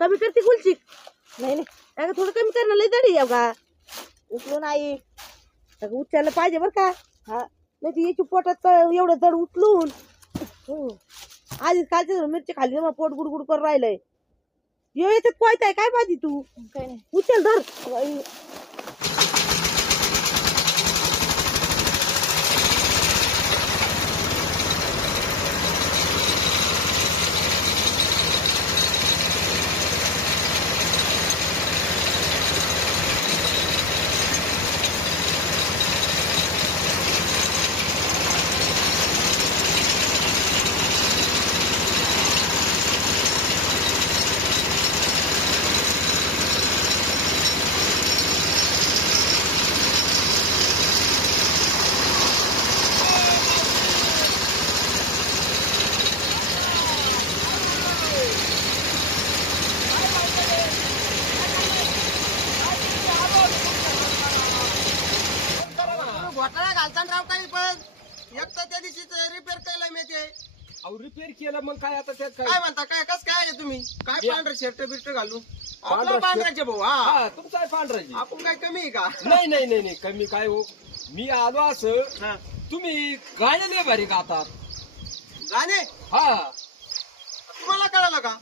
कमी करते गुलची नाही नाही अगं थोडं कमी करणं लय जडी आहे का उचलून आई अगं उचललं पाहिजे बरं का हा नाही ती याची पोटात एवढं जड उचलून आधीच कालच्या मिरची खाली मग पोट गुडगुड करून राहिलंय याच्यात कोयताय काय पाहिजे तू काय नाही उचल धर घोटाळा घालताना राव काही पण एक तर त्या दिवशी रिपेअर केलं मी ते रिपेअर केलं मग काय आता त्यात काय म्हणता काय कस काय आहे तुम्ही काय ये. पांढरं शर्ट बिर्ट घालून पांढरं आपला पांढराचे भाऊ हा हा तुमचा पांढराजी आपण काय कमी आहे का नाही नाही नाही नाही कमी काय हो मी आलो असं हा. तुम्ही गाणे लय भारी गातात गाणे हा तुम्हाला कळालं का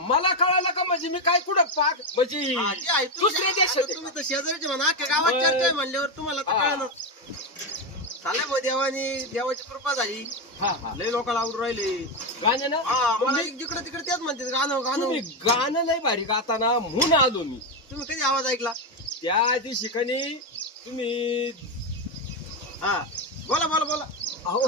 मला कळालं का म्हणजे मी काय कुठं पाक म्हणजे हा, ते आहे. दुसऱ्या देशात आहे तुम्ही का? तर शेजारीचे म्हणा अख्ख्या गावात बरं. चर्चा आहे म्हणल्यावर तुम्हाला तर हा. कळलं झालं मग देवाची कृपा झाली हा हा लय लोकांना आवडून राहिले गाणे ना हा मग मला मी- जिकडे तिकडे तेच म्हणते गाणं गाणं तुम्ही गाणं लय भारी गाताना म्हणून आलो मी तुम्ही कधी आवाज ऐकला त्या दिवशी कनी तुम्ही हा बोला बोला बोला अहो,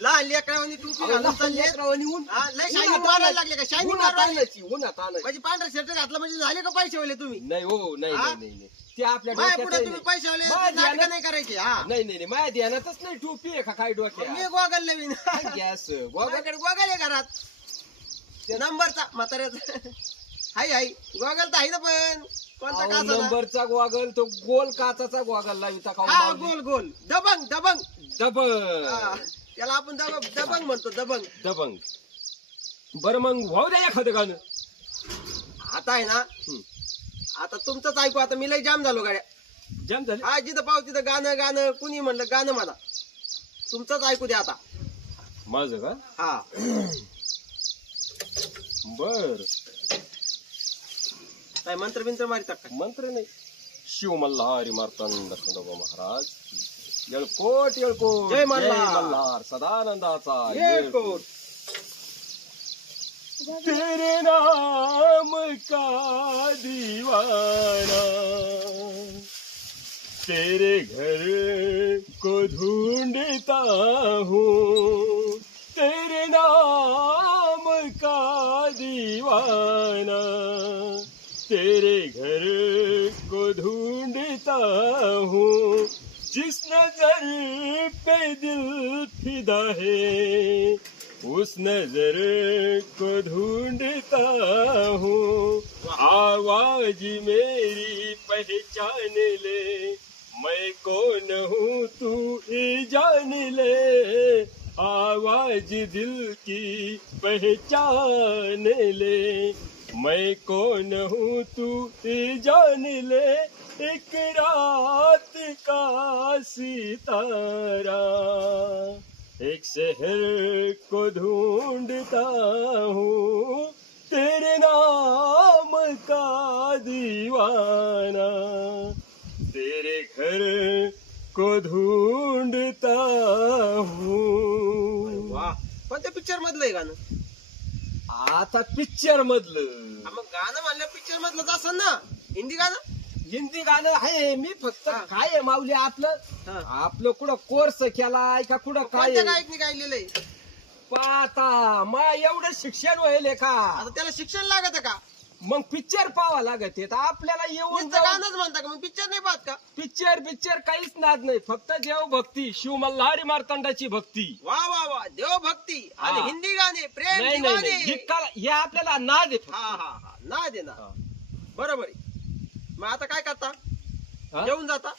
लहान लेकरावानी टोपी घालून चालली आहेत. लेकरावानी ऊन- हा, लय शायनिंग उन्हात मारायला आणायची. लागले का शायनिंग उन्हात मारायला आणायची, उन्हात आणायची. म्हणजे पांढरा शर्ट घातला म्हणजे झाले का पैसे वाले तुम्ही नाही हो नाही हा? नाही नाही नाही. ते आपल्या माय डोक्यात पुढे नाही. तुम्ही पैसे वाले माझ्या नाटकं ध्यानात- नाही करायचे हा नाही नाही नाही माझ्या ध्यानातच नाही टोपी आहे का काय मी डोक्यात गोगल नवीन गॅस गोगलकडे गोगल आहे घरात नंबरचा म्हाताऱ्याचा हाय हाय गोगल तर आहे ना पण कोणता काचा नंबरचा गोगल तो गोल काचाचा गोगल लाविता का हा गोल गोल दबंग दबंग दबंग हा, त्याला आपण दबंग म्हणतो दबंग दबंग बरं मग भाऊ द्या एखादं गाणं आता आहे ना आता तुमचंच ऐकू आता मी लय जाम झालो गाड्या जाम झाले हा जिथं पाव तिथं गाणं गाणं कुणी म्हणलं गाणं म्हणा तुमचंच ऐकू द्या आता माझं का हा बर काय मंत्र बिंत्र मारितात का मंत्र नाही शिव मल्हारी मार्तंड खंडोबा महाराज येळकोट येळकोट जय मल्हार. मल्हार सदानंदाचा येळकोट. तेरे नाम का दीवाना तेरे घर को ढूंढता हूँ तेरे नाम का दीवाना तेरे घर को ढूंढता हूँ जिस नजर पे दिल फिदा है उस नजर को ढूंढता हूँ आवाज मेरी पहचान ले मैं कौन हूँ तू ही जान ले आवाज दिल की पहचान ले मैं कौन हूँ तू ही जान ले एक रात का सितारा एक शहर को ढूंढता हूँ तेरे नाम का दीवाना तेरे घर को ढूंढता हूँ वा कोणत्या पिक्चर मधलं आहे गाणं आता पिक्चर मधलं हा, मग गाणं म्हणलं पिक्चर मधलंच असं ना हिंदी गाणं हिंदी गाणं आहे मी फक्त हा. काय आहे माऊली आपलं हा. आपलं कुठं कोर्स केलाय का कुठं काय कोणत्या आहे? गायकनी गायलेलं आहे पाहता मा एवढं शिक्षण व्हायले का आता त्याला शिक्षण लागत का मग पिक्चर पाहावा लागत आहे. तर आपल्याला येऊन नुसतं गाणंच म्हणता का मग पिक्चर नाही पाहत का पिक्चर काहीच नाद नाही फक्त देव भक्ती शिव मल्हारी मार्तंडाची भक्ती वा वा वा देवभक्ती आणि हा. हिंदी गाणे प्रेम नाही नाही दिवाने. नाही हे आपल्याला नाद आहे फक्त. हा हा हा ना दे ना हा. बरोबर आहे. मग आता काय करता हा? जेवून जाता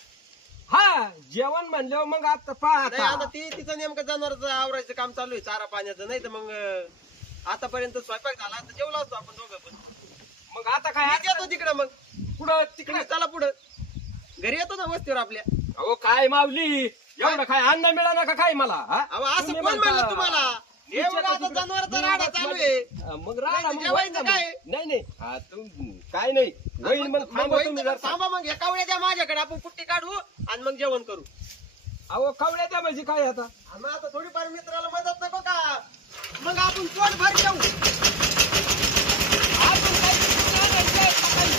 हा जेवण म्हणल्यावर मग आता नाही आता पाहता ती तिचं नेमकं जनावरचं आवरायचं काम चालू आहे चारा पाण्याचं नाही तर मग आतापर्यंत स्वयंपाक झाला तर जेवलो असतो आपण दोघं पण मग आता काय मी येतो तिकडं मग. पुढं तिकडे तुम्ही चला पुढं. घरी येतो ना वस्तीवर आपल्या. अहो काय माऊली एवढं काय अन्न मिळालं का काय मला हा? अहो असं तुम्ही कोण म्हणता- म्हणलं तुम्हाला? हे बघा आता जनावरांचा राडा चालू आहे. मग राडा नाही, मग जेवायचं होईन ना काय? मग. नाही नाही हा, काय नाही होईल मग थांबा होईल तुम्ही तर जरा. थांबा मग. एका वेळेस द्या माझ्याकडे, आपण पुट्टी काढू आणि मग जेवण करू. अहो कवड्या द्या म्हणजे काय आता मग आता थोडीफार मित्राला मदत नको का? मग आपण पोट भर जेवू. अजून काही नाही, सकाळी.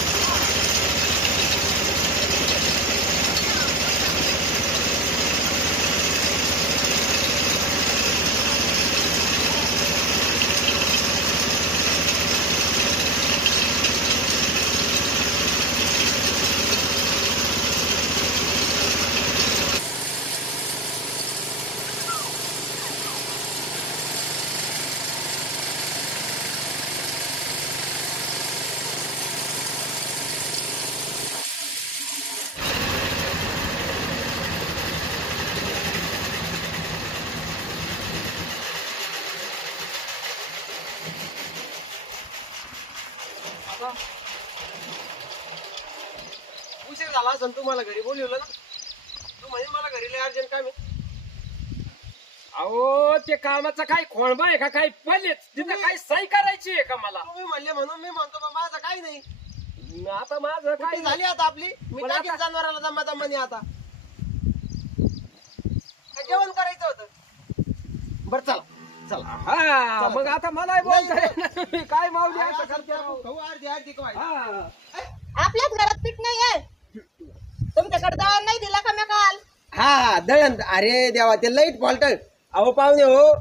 उशीर झाला असं तुम्हाला घरी बोलवलं ना. तू म्हणजे मला घरी लय अर्जंट काम आहे. अहो ते कामाचा काय खोळबा आहे का काय पलेच तिथं काय सही करायची आहे का मला तुम्ही म्हणले म्हणून मी म्हणतो बा, माझं काही नाही. आता माझं काय काय झाली आता आपली. मी पण टाकीन आता- जनावराला दमा दमाने आता. काय जेवण करायचं होतं. बरं चला चला. हा मग आता मला बोलताय ना तुम्ही. काय माऊली असं असं करते राव? खाऊ अर्धी अर्धी काय. हा. आपल्याच घरात पीठ नाही आहे. तुमच्याकडे दळण नाही दिला का मी काल? हा दळण. अरे देवा ते लाईट फॉल्ट. अहो पाहुणे हो,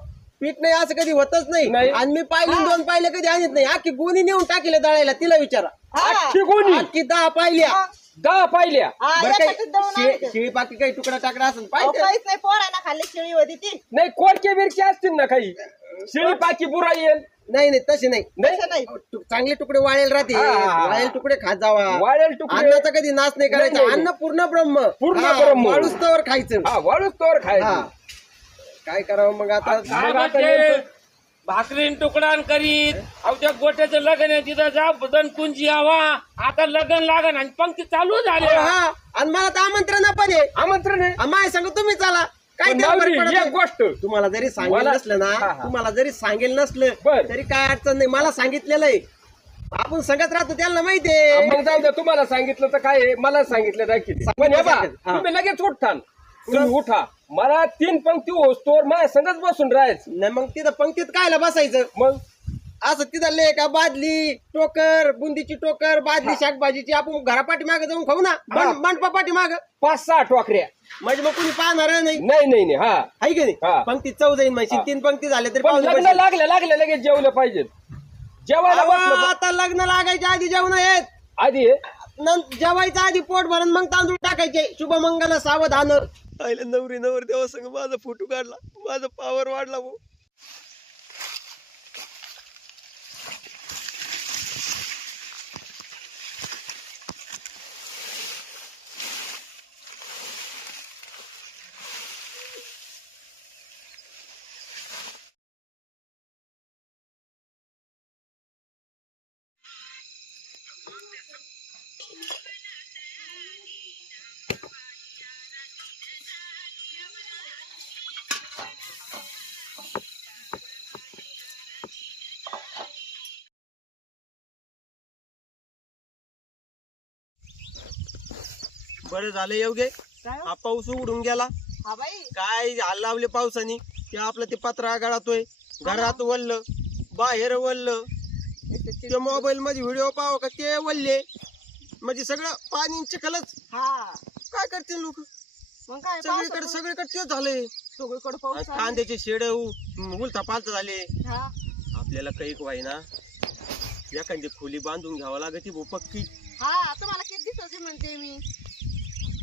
पीठ नाही असं कधी होतच नाही. नाही. आणि मी पाहिली दोन पाहिले कधी आणत नाही. अख्खी गोणी नेऊन टाकले दळायला. तिला विचारा. हा. अख्खी कोणी अख्खी 10 पाहिल्या. 10 पाहिल्या हा, बरं याच्यातच दळून काही आणायचं. शिळी पाकी काही तुकडा टाकला असेल अहो, पाहिजे. काहीच नाही, पोरांना खाल्ली शिळी होती ती. नाही कोरके बिरके असतील ना काही शिळी पाकी पुरा येईल नाही नाही तसे नाही. तसं नाही. चांगले तुकडे वाळेल राहते. हा, हा, हा. वाळेल तुकडे खात जावा. वाळेल तुकडे अन्नाचा कधी नाश नाही नाही, करायचा. नाही. अन्न पूर्ण ब्रह्म. पूर्ण हा, ब्रह्म. वाळूस्तवर खायचं. हा वाळूच तोवर हा. खायचं काय करावं मग आता. काय मग आता म्हणते? नेमकं- भाकरीन तुकडान करीत अहो त्या गोट्याचं लग्न आहे तिथं जा बुधन कुंजी यावा आता लग्न लागन आणि पंक्ती चालू झाली हा आणि मला तर आमंत्रण पण आहे. आमंत्रण आहे माय सांग तुम्ही चला. काय पण त्याला माऊली, फरक पडत एक नाही. गोष्ट तुम्हाला जरी सांगेल मला- नसलं ना, हा, हा. तुम्हाला जरी सांगेल नसलं बर. तरी काय अडचण नाही. मला सांगितलेलं आहे. आपण सांगत राहतो त्यांना माहितीये. मग जाऊ द्या तुम्हाला सांगितलं तर काय आहे, मला सांगितलं तर किती पण हे बा, हा. तुम्ही लगेच उठतान तुम्ही उठा मला 3 पंक्ती होस्तोवर माझ्या संगच बसून राहायचं नाही मग तिथं पंक्तीत कायला बसायचं. मग असं तिथं ले का बादली टोकर बुंदीची टोकर बादली शाकभाजीची आपण घरापाठी मागे जाऊन खाऊ ना. हा. मंडपा पाठी माग 5-6 टोकऱ्या म्हणजे मग कुणी पाहणार नाही. नाही नाही नाही हा आहे की नाही. हा. पंक्तीत चव जाईन माहिती. हा. 3 पंक्ती झाले तरी पण पाहुणे लग्न बसले. लागल्या लगेच जेवलं पाहिजेत जेवायला अहो, बसलं तर- आता लग्न लागायच्या आधी जेवण आहेत. आधी हे. जेवायच्या आधी पोट भरून मग तांदूळ टाकायचे. शुभमंगल सावधान. आईला नवरी नवर देवा संग माझा फोटो काढला. माझा पावर वाढला भाऊ. बरं झालं योगे. काय हो? हा पाऊस उघडून गेला. हा बाई. काय हाल लावले पावसाने. ते आपलं ते पत्रा गळातोय. घरात वल्ल बाहेर वल्ल. ते मोबाईल मध्ये व्हिडिओ पाव का ते वल्ले. म्हणजे सगळं पाणी चिखलच. हा काय करतील लोक. मग काय सगळीकडे सगळीकडे तेच झालंय. सगळीकडे पाऊस आहे. कांद्याचे शेड उलथा पालथा झाले. हा. आपल्याला काही व्हायना. एखादी खोली बांधून घ्यावं लागते भो पक्की. हा तुम्हाला किती दिवसाची म्हणते मी.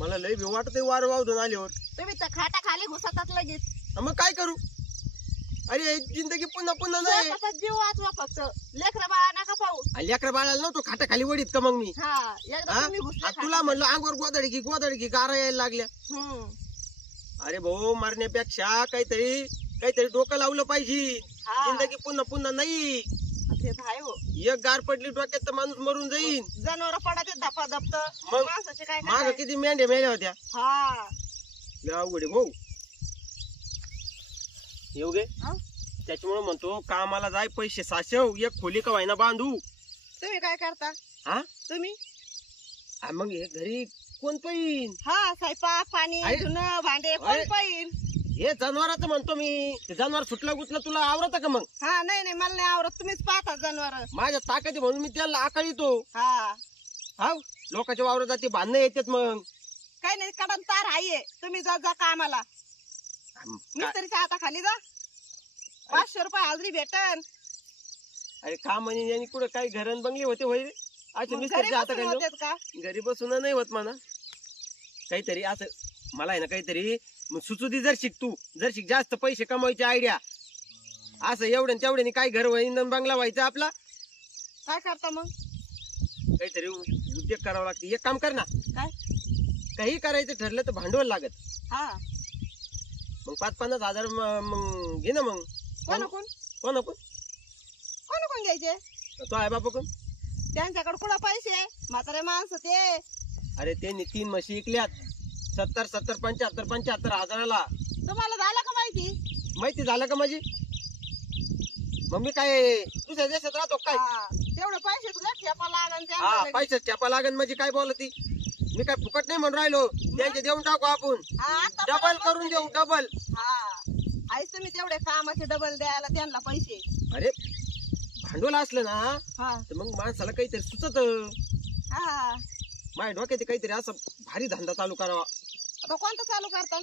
मला लय भी वाटतंय वार वावधून आल्यावर. तुम्ही तर खाटा खाली घुसतात लगेच. मग काय करू. अरे जिंदगी पुन्हा पुन्हा नाही. स्वतःचा जीव वाचवा फक्त. लेकरं बाळा नका पाहू. लेकरा बाळाला नव्हतो खाटा खाली वडीत का मग मी. हा एकदा हा? तुम्ही घुसले आणि तुला म्हणलं अंगावर गोदडी की गारा यायला लागल्या. हम्म. अरे भाऊ मारण्यापेक्षा काहीतरी डोकं लावलं पाहिजे. हा. जिंदगी पुन्हा पुन्हा नाही. ते तर आहे हो. एक गार पडली डोक्यात तर माणूस मरून जाईन. जनावर पडा ते धपा धपत मग माणसाचे काय माग काय किती मेंढ्या मेल्या होत्या. हा लय अवघड आहे भाऊ. येऊ गे हा? त्याच्यामुळे म्हणतो कामाला जाय, पैसे साचव, एक खोली का व्हायना बांधू. तुम्ही काय करता हा तुम्ही मग हे घरी कोण पाहिन. हा स्वयंपाक पाणी आहे. धुणं भांडे कोण आहे. पाहिल. हे जनावराचं म्हणतो मी. ते जनावर सुटलं गुतलं तुला आवरत का मग. हा नाही नाही मला नाही आवडत तुम्हीच पाहता जनावर. माझ्या ताकदी म्हणून मी त्याला आकाळीतो. हा हा लोकांच्या वावरात जाते भांडणं येतात मग. काही नाही कडन तार आहे तुम्ही जा जा कामाला मिस्त्रीच्या हाताखाली जा 500 रुपये हाजरी भेटन. अरे काम आणि यांनी कुठं काही घरन बंगले होते होय रे. असे मग घरी मिस्त्रीच्या बसून हाताखाली होतात का घरी बसून नाही होत म्हणा. काहीतरी असं मला आहे ना काहीतरी सुचू दे. जर शिक जास्त पैसे कमवायची आयडिया असं एवढ्या तेवढ्याने काय घर इंधन बंगला व्हायचा आपला. काय करता मग काहीतरी उद्योग करावा लागते. एक काम कर ना, काय काही करायचं ठरलं तर भांडवल लागत. हा मग 5-50 हजार मग घे ना. मग कोण कोण कोण कोण कोण घ्यायचे तो आहे बापा कोण. त्यांच्याकडे कुठं पैसे म्हातारे माणसं ते. अरे त्यांनी 3 म्हशी विकल्यात 70 75 हजाराला. तुम्हाला झालं का माहिती. माहिती झालं का माझी. मग मी काय दुसऱ्या देशात राहतो काय. हा, तेवढे पैसे तुला ठेपा लागन हा त्यांना. पैसे छापा लागन म्हणजे काय बोलती. मी काय फुकट नाही म्हणून राहिलो. त्यांचे देऊन टाकू आपण. हा, आता डबल परत करून देऊ डबल. हा आहेच तुम्ही तेवढे कामाचे डबल द्यायला त्यांना पैसे. अरे भांडवल असलं ना हा तर मग माणसाला काहीतरी सुचत. हा माझ्या डोक्यात काहीतरी असं भारी धंदा चालू करावा. आता कोणतं चालू करता.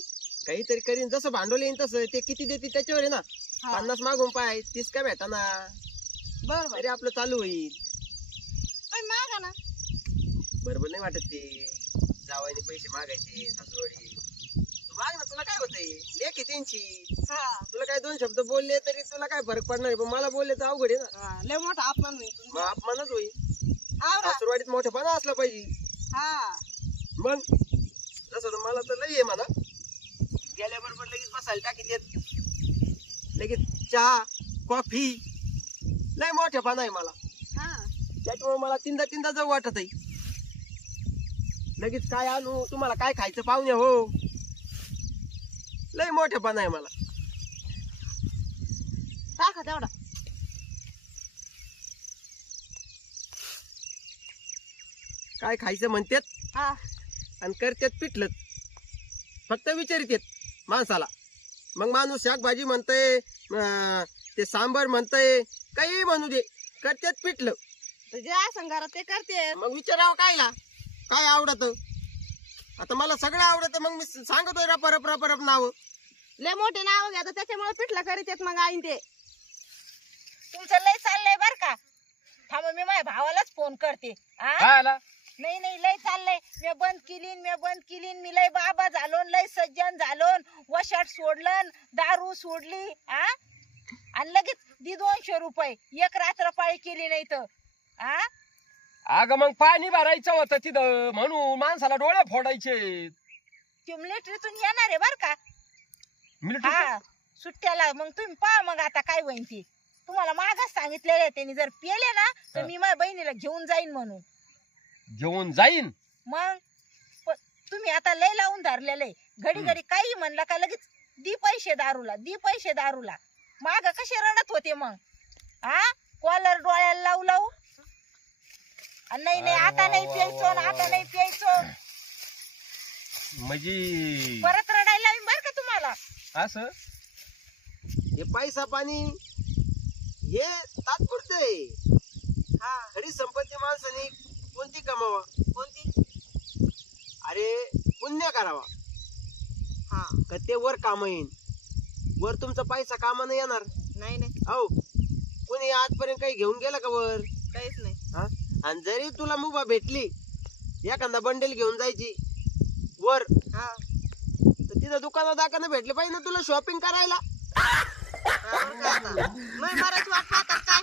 काहीतरी करीन. जसं भांडवल येईन तसं ते किती देते त्याच्यावर आहे ना. हा 50 मागून पाय 30 काय भेटा ना. बरोबर तरी आपलं चालू होईल. पण मागा ना. बरोबर नाही वाटत ते जावायने पैसे मागायचे सासूरवाडी. तू माग ना, तुला काय होतंय. लेख आहे त्यांची. हा तुला काय 2 शब्द बोलले तरी तुला काय फरक पडणार आहे. पण मला बोलले तर अवघड आहे ना. हा, लय मोठा अपमान होईल मग तुमचा. अपमानच होईल. हाव ना. सासूरवाडीत मोठेपणा असला पाहिजे. हा मग तसं तर मला तर लई आहे म्हणा. गेल्याबरोबर लगेच बसायला टाकी देत. लगेच चहा कॉफी लय मोठेपणा आहे मला. हा त्याच्यामुळे मला तीनदा जाऊ वाटत आहे. लगेच काय आणू तुम्हाला काय खायचं पाहुणे हो. लय मोठेपणा आहे मला. टाका तेवढा. काय खायचं म्हणतात हा आणि करतात पिठलं. फक्त विचारित माणसाला. मग माणूस शाकभाजी म्हणतय ते सांबर म्हणतय काही म्हणू दे करतात पिठलं. तर जे असं घरात ते करते. मग विचारावं कायला काय आवडत. आता मला सगळं आवडत. मग मी सांगतोय रप नाव. लय मोठे नाव घ्या त्याच्यामुळे पिठलं करीत मग आईन ते. तुमचं लय चाललंय बर का. थांबा मी माझ्या भावालाच फोन करते. आ? काय आला नाही नाही लय चाललंय. मी बंद केली मी लय बाबा झालो लय सज्जन झालो. वशाट सोडलं दारू सोडली. आ आणि लगेच दी 200 रुपये. एक रात्र पाळी केली नाही तर. आ अगं मग पाणी भरायचं होतं तिथं म्हणून माणसाला डोळे फोडायचे. ती मिलिटरीतून येणार आहे बर का. मिलिटरी हा सुट्ट्याला. मग तुम्ही पहा मग आता काय होईन ती. तुम्हाला मागच सांगितलेलं आहे त्यांनी. जर पेले ना तर मी माझ्या बहिणीला घेऊन जाईन म्हणून. घेऊन जाईन. मग तुम्ही आता लय लावून धरलेलं आहे. घडी काही म्हणलं का लगेच दी पैसे दारूला. माग कसे रडत होते मग. हा कॉलर डोळ्याला लावू. नाही आता नाही प्यायचो. म्हणजे परत रडायला लावीन बर का तुम्हाला. असं हे पैसा पाणी हे तात्पुरते. हा खरी संपत्ती माणसाने कोणती कमावा. कोणती. अरे पुण्य करावा. हा का ते वर काम येईन. वर तुमचा पैसा कामानं येणार. नाही हो कोणी आजपर्यंत काही घेऊन गेलं का वर. काहीच नाही. हा आणि जरी तुला मुभा भेटली एखादा बंडल घेऊन जायची वर हा तर तिथं दुकानात भेटले पाहिजे ना तुला शॉपिंग करायला. मराठी वाट पाहतात काय.